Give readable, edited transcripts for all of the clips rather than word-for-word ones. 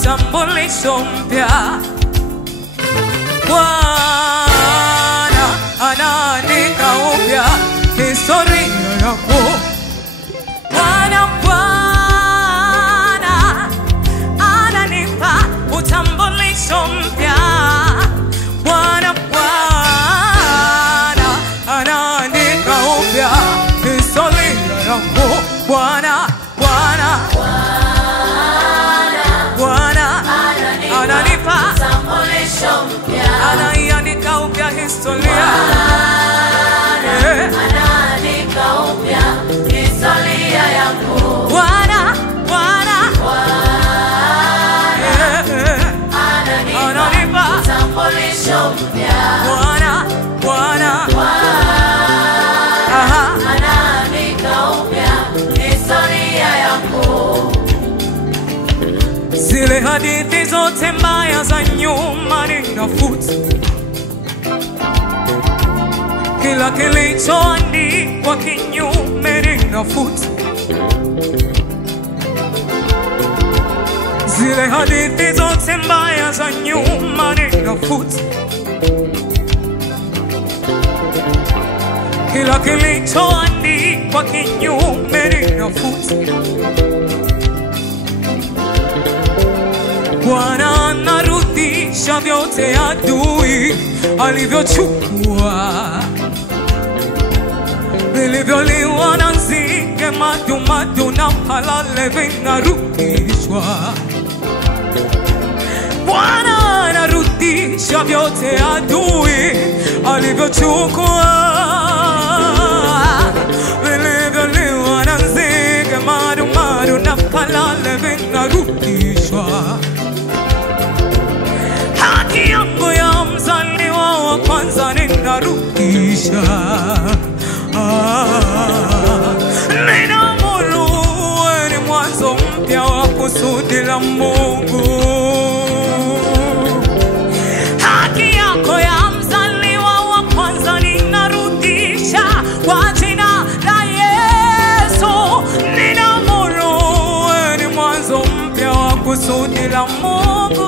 utambulisho mpya. Bwana anaandika upya historia yako. Bwana ananipa utambulisho mpya. Bwana anaandika upya historia yako. Bwana ananipa utambulisho mpya. Anaiandika upya historia. Anaandika upya historia yangu. Bwana ananipa utambulisho mpya. Bwana anaandika upya historia yangu. Zile hadithi zote mbaya za nyuma ninafuta. Kila kilichoandikwa kinyume ninafuta. Zile hadithi zote mbaya za nyuma ninafuta. Kila kilichoandikwa kinyume ninafuta. Bwana anarudisha vyote adui alivyochukua. Vilivyoliwa na nzige, madu na palale vinarudishwa. Bwana anarudisha vyote adui alivyochukua. Vilivyoliwa na nzige, madu na palale vinarudishwa. Haki yangu ya mzaliwa wa kwanza ninarudisha. Ninaamuru ni mwanzo mpya wa kusudi la Mungu. Haki yako ya mzaliwa wa kwanza ninarudisha kwa jina la Yesu. Ninaamuru ni mwanzo mpya wa kusudi la Mungu.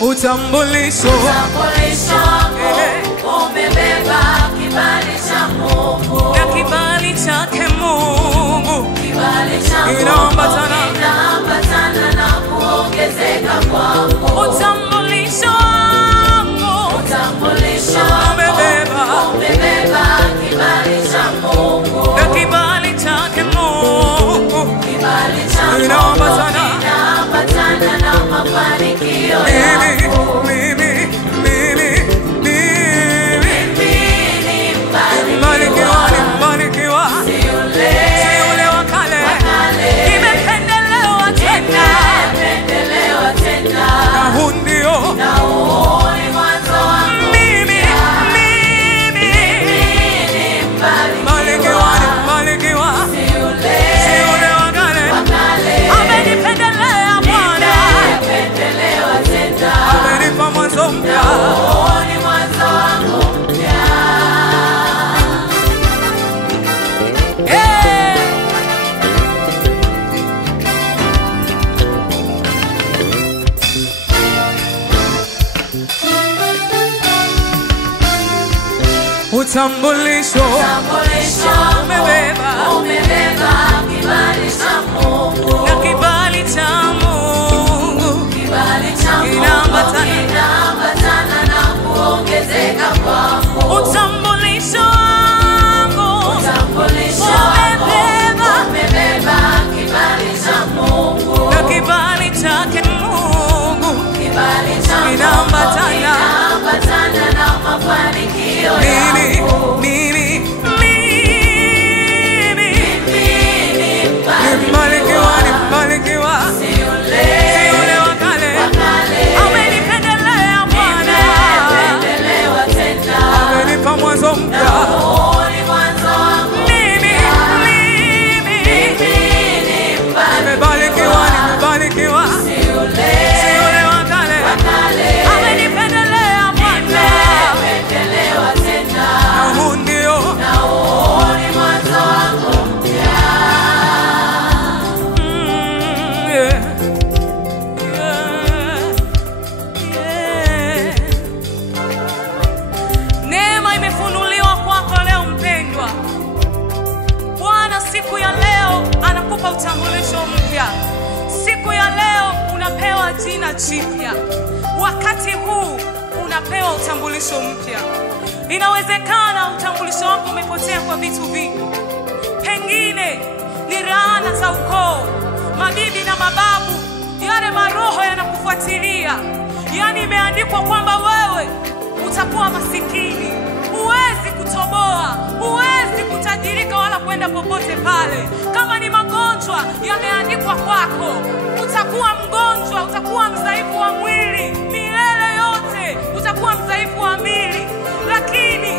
Utambulisho umebeba kibali cha Mungu. Na kibali chake Mungu inaambatana na kuongezeka kwako. Utambulisho umebeba kibali cha Mungu. Na kibali chake Mungu inaambatana na mafanikio yako. Mbarikiwa si ule wa kale. Nimependelewa tena. Na huu ndio mwanzo wangu. Mimi mbarikiwa si ule wa kale. Amenipendelea Bwana. Amenipa mwanzo mpya. Utambulisho umebeba kibali cha Mungu. Na kibali cha Mungu inaambatana na kuongezeka kwako. Utambulisho umebeba kibali cha Mungu. Na kibali chake Mungu inaambatana na mafanikio yako. Mimi mbarikiwa si ule wa kale. Amenipendelea Bwana. Amenipa mwanzo mpya. Mimi nimebarikiwa jina jipya. Wakati huu unapewa utambulisho mpya. Inawezekana utambulisho wako umepotea kwa vitu vingi. Pengine ni laana za ukoo, mabibi na mababu, yale maroho yanakufuatilia. Yani imeandikwa kwamba wewe utakuwa masikini, huwezi kutoboa, huwezi kutajirika wala kwenda popote pale. Kama ni magonjwa yameandikwa kwako, utakuwa mgonjwa, utakuwa mdhaifu wa mwili, milele yote utakuwa mdhaifu wa mwili. Lakini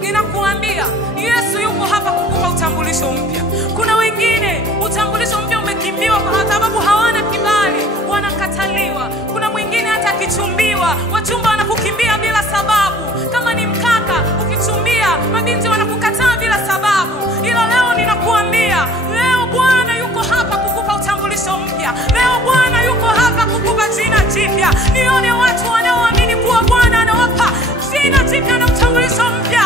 ninakuambia Yesu yuko hapa kukupa utambulisho mpya. Kuna wengine utambulisho mpya umekimbiwa kwa sababu hawana kibali, wanakataliwa. Kuna mwingine hata akichumbiwa, wachumba wanakukimbia bila sababu. Kama ni mkaka, ukichumbia, mabinti wanakukataa bila sababu. Ila leo ninakuambia, leo Bwana yuko hapa kukupa utambulisho mpya. Leo Bwana yuko hapa kukupa jina jipya. Nione watu wanaoamini kuwa Bwana anawapa jina jipya na utambulisho mpya.